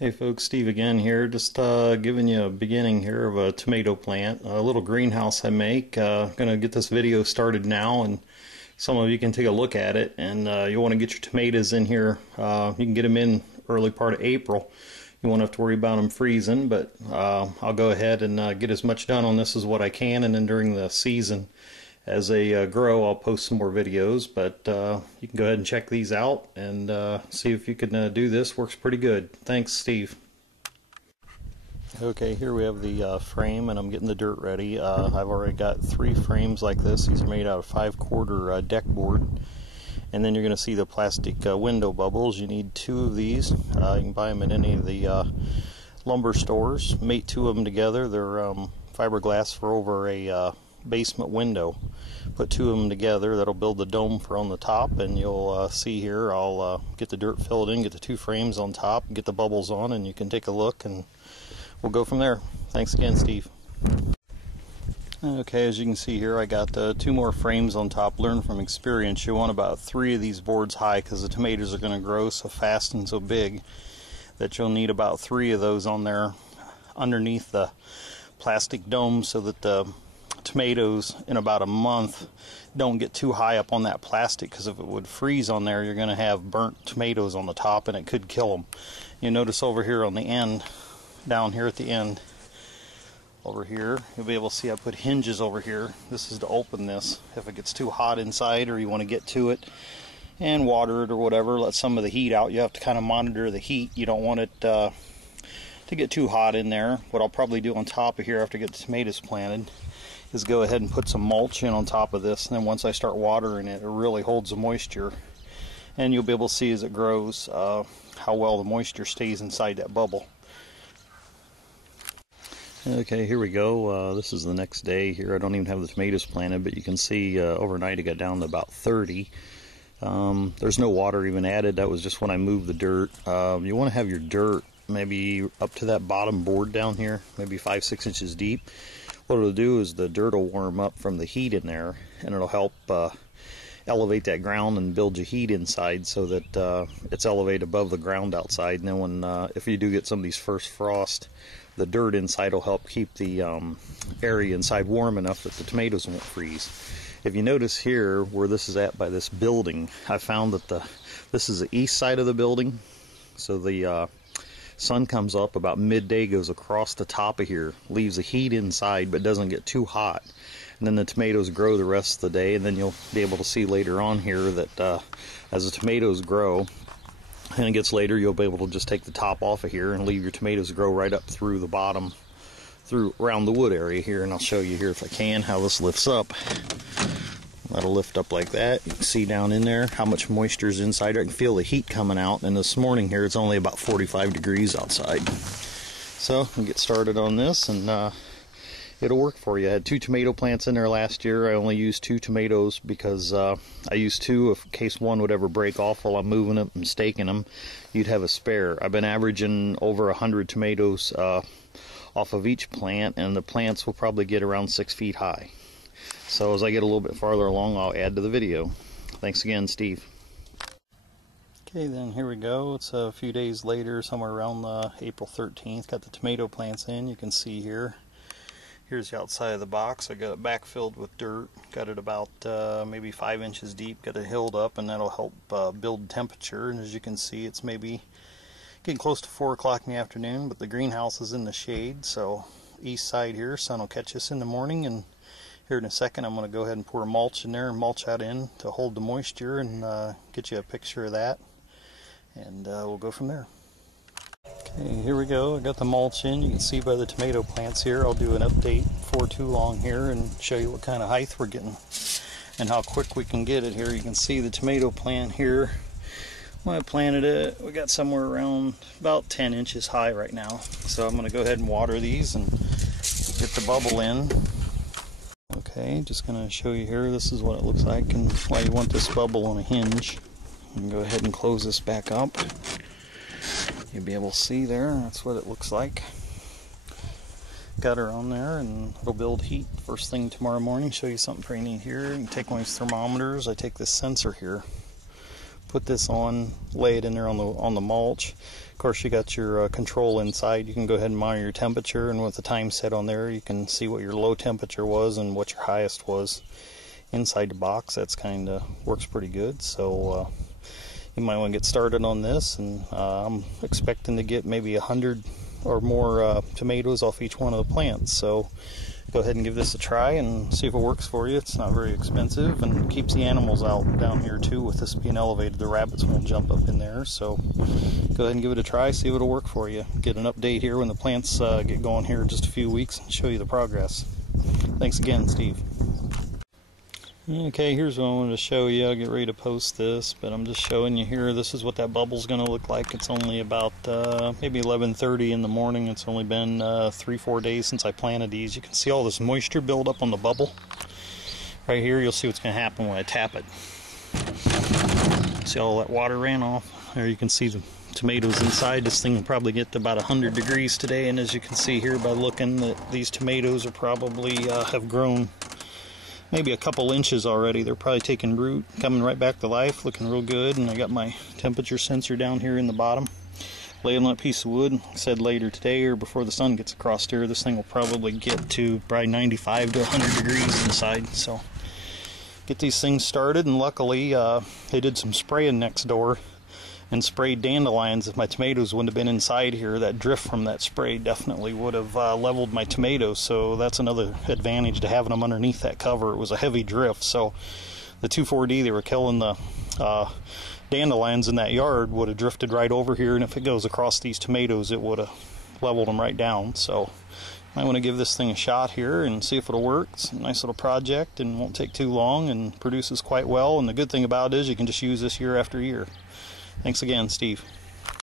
Hey folks, Steve again here, just giving you a beginning here of a tomato plant, a little greenhouse I make. Gonna get this video started now, and some of you can take a look at it, and you'll want to get your tomatoes in here. You can get them in early part of April. You won't have to worry about them freezing, but I'll go ahead and get as much done on this as what I can, and then during the season as they grow, I'll post some more videos, but you can go ahead and check these out and see if you can do this. Works pretty good. Thanks, Steve. Okay, here we have the frame, and I'm getting the dirt ready. I've already got 3 frames like this. These are made out of 5/4 deck board. And then you're going to see the plastic window bubbles. You need 2 of these. You can buy them at any of the lumber stores. Mate 2 of them together. They're fiberglass for over a basement window. Put 2 of them together. That'll build the dome for on the top, and you'll see here I'll get the dirt filled in, get the 2 frames on top, get the bubbles on, and you can take a look and we'll go from there. Thanks again, Steve. Okay, as you can see here, I got 2 more frames on top. Learn from experience, you want about 3 of these boards high because the tomatoes are going to grow so fast and so big that you'll need about 3 of those on there underneath the plastic dome so that the tomatoes in about a month don't get too high up on that plastic, because if it would freeze on there, you're going to have burnt tomatoes on the top and it could kill them. You notice over here on the end, down here at the end, over here, you'll be able to see I put hinges over here. This is to open this if it gets too hot inside or you want to get to it and water it or whatever, let some of the heat out. You have to kind of monitor the heat. You don't want it to get too hot in there. What I'll probably do on top of here after I get the tomatoes planted is go ahead and put some mulch in on top of this, and then once I start watering it, it really holds the moisture, and you'll be able to see as it grows how well the moisture stays inside that bubble. Okay, here we go. This is the next day here. I don't even have the tomatoes planted, but you can see overnight it got down to about 30. There's no water even added. That was just when I moved the dirt. You want to have your dirt maybe up to that bottom board down here, maybe 5-6 inches deep. What it'll do is the dirt will warm up from the heat in there, and it'll help elevate that ground and build your heat inside so that it's elevated above the ground outside. And then when if you do get some of these first frost, the dirt inside will help keep the area inside warm enough that the tomatoes won't freeze. If you notice here where this is at by this building, I found that this is the east side of the building, so the sun comes up about midday, goes across the top of here, leaves the heat inside but doesn't get too hot, and then the tomatoes grow the rest of the day. And then you'll be able to see later on here that as the tomatoes grow and it gets later, you'll be able to just take the top off of here and leave your tomatoes grow right up through the bottom, through around the wood area here. And I'll show you here if I can how this lifts up. That'll lift up like that. You can see down in there how much moisture is inside. I can feel the heat coming out, and this morning here it's only about 45 degrees outside. So we'll get started on this, and it'll work for you. I had 2 tomato plants in there last year. I only used 2 tomatoes because I used 2 in case one would ever break off while I'm moving them and staking them. You'd have a spare. I've been averaging over 100 tomatoes off of each plant, and the plants will probably get around 6 feet high. So as I get a little bit farther along, I'll add to the video. Thanks again, Steve. Okay, then here we go. It's a few days later, somewhere around April 13th. Got the tomato plants in. You can see here. Here's the outside of the box. I got it backfilled with dirt. Got it about maybe 5 inches deep. Got it hilled up, and that'll help build temperature. And as you can see, it's maybe getting close to 4 o'clock in the afternoon, but the greenhouse is in the shade. So east side here, sun will catch us in the morning, and here in a second I'm going to go ahead and pour mulch in there and mulch that in to hold the moisture, and get you a picture of that, and we'll go from there. Okay, here we go. I got the mulch in. You can see by the tomato plants here. I'll do an update before too long here and show you what kind of height we're getting and how quick we can get it here. You can see the tomato plant here. When I planted it, we got somewhere around about 10 inches high right now. So I'm going to go ahead and water these and get the bubble in. Okay, just going to show you here. This is what it looks like and why you want this bubble on a hinge. And go ahead and close this back up. You'll be able to see there, that's what it looks like. Got her on there, and it'll build heat first thing tomorrow morning. Show you something pretty neat here. You can take one of these thermometers. I take this sensor here, put this on, lay it in there on the mulch. Of course, you got your control inside. You can go ahead and monitor your temperature, and with the time set on there, you can see what your low temperature was and what your highest was inside the box. That's kind of works pretty good. So you might want to get started on this, and I'm expecting to get maybe 100 or more tomatoes off each one of the plants. So go ahead and give this a try and see if it works for you. It's not very expensive and keeps the animals out down here too. With this being elevated, the rabbits won't jump up in there. So go ahead and give it a try, see if it'll work for you. Get an update here when the plants get going here in just a few weeks and show you the progress. Thanks again, Steve. Okay, here's what I wanted to show you. I'll get ready to post this, but I'm just showing you here. This is what that bubble's going to look like. It's only about maybe 11:30 in the morning. It's only been 3-4 days since I planted these. You can see all this moisture build up on the bubble. Right here, you'll see what's going to happen when I tap it. See all that water ran off? There you can see the tomatoes inside. This thing will probably get to about 100 degrees today, and as you can see here by looking, that these tomatoes are probably have grown maybe a couple inches already. They're probably taking root, coming right back to life, looking real good. And I got my temperature sensor down here in the bottom, laying on a piece of wood. Like I said, later today or before the sun gets across here, this thing will probably get to probably 95 to 100 degrees inside. So get these things started, and luckily they did some spraying next door and sprayed dandelions. If my tomatoes wouldn't have been inside here, that drift from that spray definitely would have leveled my tomatoes. So that's another advantage to having them underneath that cover. It was a heavy drift, so the 2,4-D, they were killing the dandelions in that yard, would have drifted right over here, and if it goes across these tomatoes, it would have leveled them right down. So I want to give this thing a shot here and see if it'll work. It's a nice little project and won't take too long and produces quite well. And the good thing about it is you can just use this year after year. Thanks again, Steve.